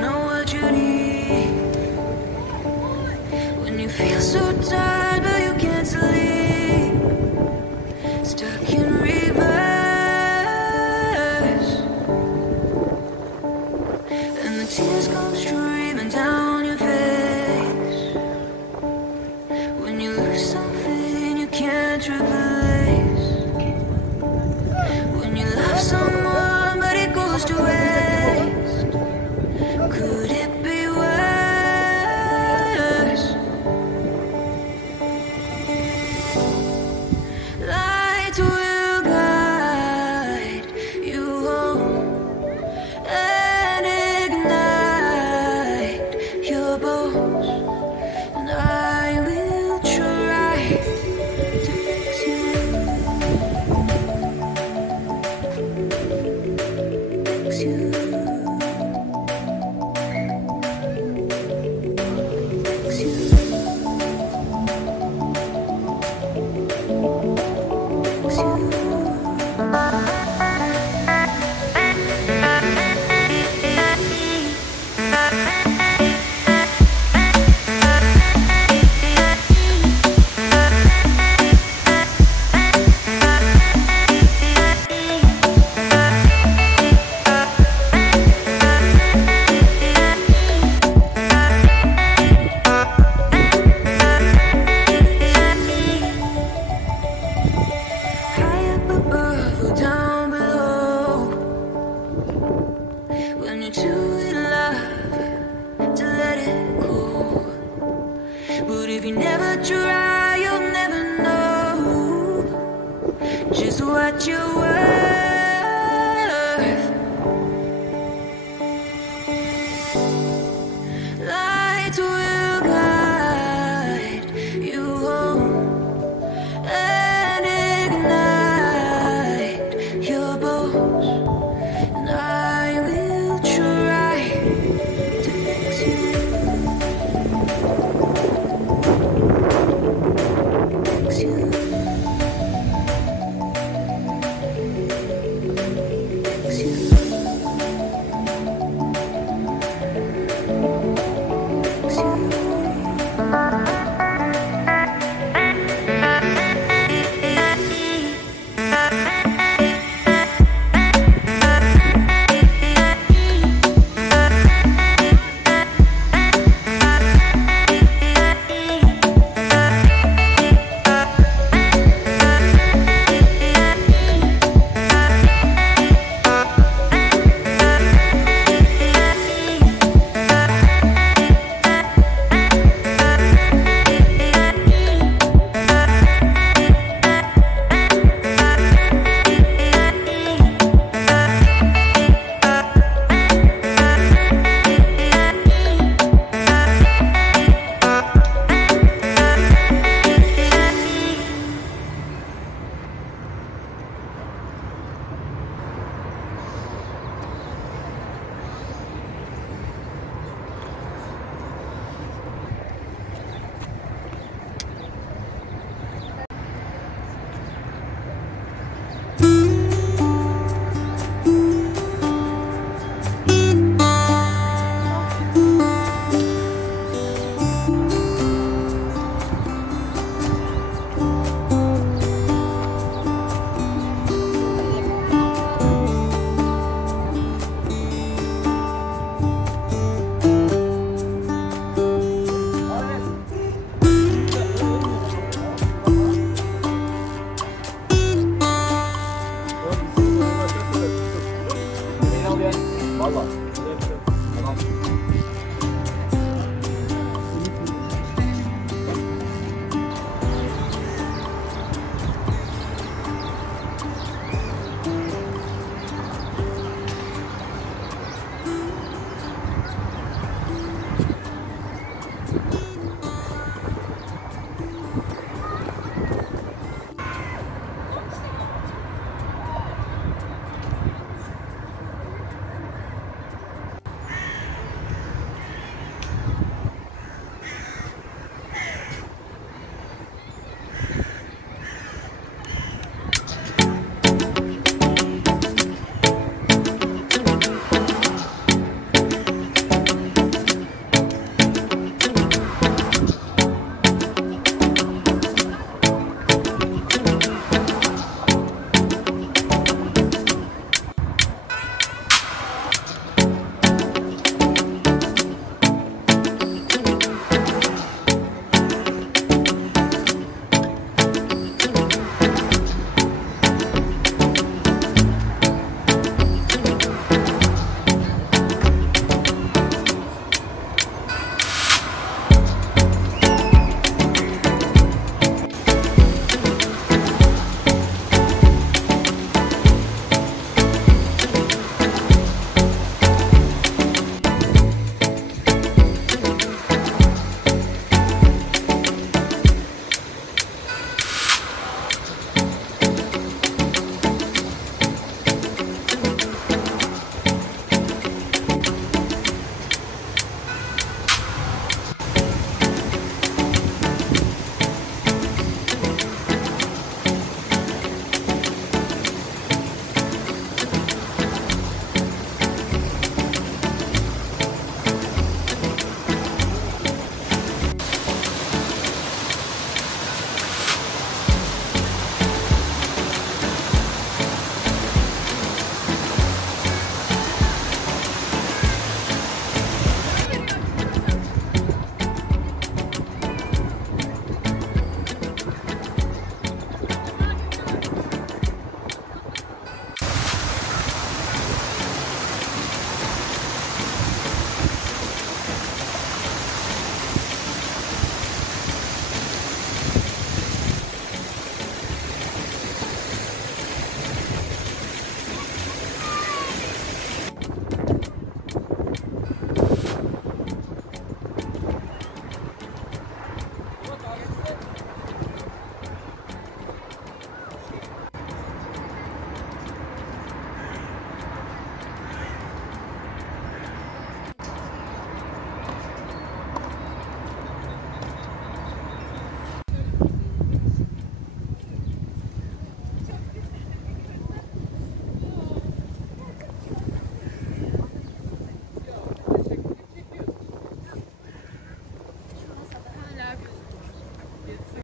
know what you need. When you feel so tired but you can't sleep, stuck in reverse, and the tears come streaming down your face. When you lose something you can't replace, when you love someone but it goes to waste, could it be worse? Light will guide you home and ignite your bones, and I will try to fix you, fix you, fix you, fix you. High up above or down below, when you're too in love to let it go. But if you never try, you'll never know just what you're worth. Light will guide you home and ignite your bones, and I will try to fix you, fix you, fix you, fix you. Valla.